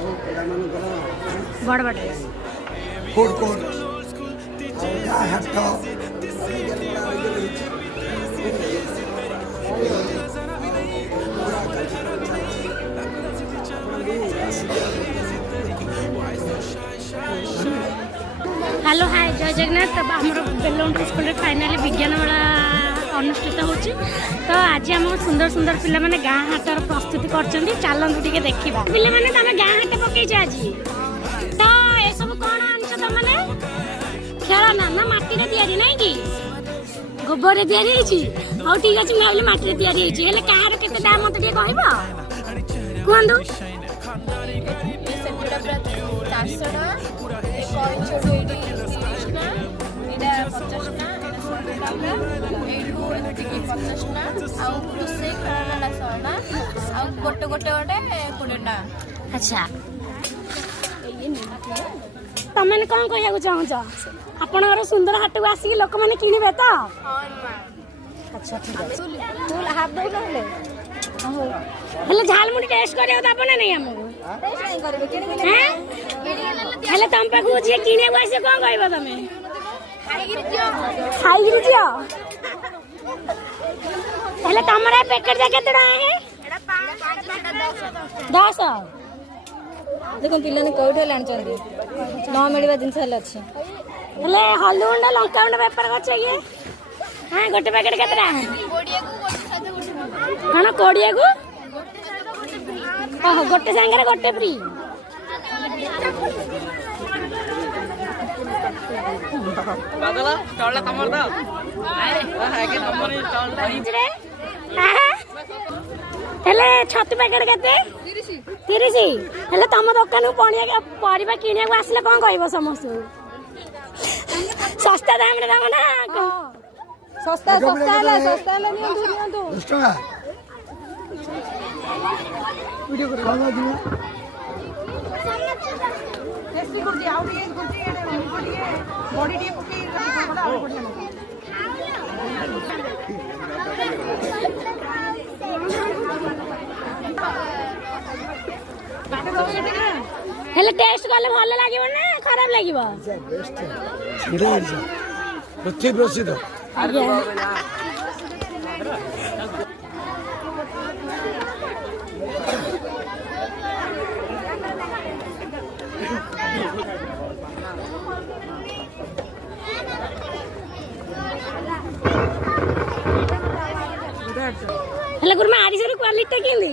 बड़ बड़ food court हाट hello hi जय जगन्नाथ। तब आम बेलवंत स्कूल फाइनाली विज्ञान मेला अनुष्ठित होची। तो आज आम सुंदर सुंदर पिला माने गाँ हाटर प्रस्तुति करछंती। चलंतु टिके देखिबा। पिला माने तमे गाँ हाट पकेइछ आज। तो ए सब कोन आनछ त माने खेळना ना माटी रे तयारी नै की गोबर रे तयारी हिची। औ ठीक अछि भाबले माटी रे तयारी हिची। हेले काहार केते दाम मते टिके कहबो कोंदु। ये सेटुडा प्रा 400 ना ए कॉइन छोटो एडी 30 ना एडा 50 ना एडा 100 ना एडू एतिकी 50 ना आउ खुसे खराना 100 ना आउ गोटे गोटे गोटे 20 ना। अच्छा तमने कौन कहया चाहूच आपनर सुंदर हाट को आसी लोक माने किनिबे त। अच्छा ठीक है फूल हाफ दो नहले हेले झालमुड़ी टेस्ट करियो त आपने नहीं हमको टेस्ट नहीं करबे किनि हैं हेले तम पे को जे किने वासे कोन कहबो तमे खाई गिर जियो हेले तमरा पैकेट जा केतडा है एडा 5 10 देखो पिला ने कोठे लाणचंदी न मिलबा दिन से अछि हेले हलुंड लंका उंड व्यापार करछ ये हां गोटे पैकेट केतडा कोडिया को गोटे साथे गोटे हां कोडिया को ओहो गोटे संगे गोटे फ्री। बादला टॉलला तमर दा आरे हागे नंबर टॉल रे हेले छतु पैकेट केते 30 हेले तम दुकान पणिया परिबा किनिया को आसले कोन कहबो समस्त सस्ता दाम रे दाम ना सस्ता नियंतु 10 टका वीडियो कर खावा दियो टेस्टी कर दिया और ये गुलती है बॉडी टी पकी बड़ा और बढ़िया हेले टेस्ट करले भल लागिबो ना खराब लागिबो बेस्ट सीधा पृथ्वी प्रसिद्ध हेले गुरमा आरिसर क्वालिटी केली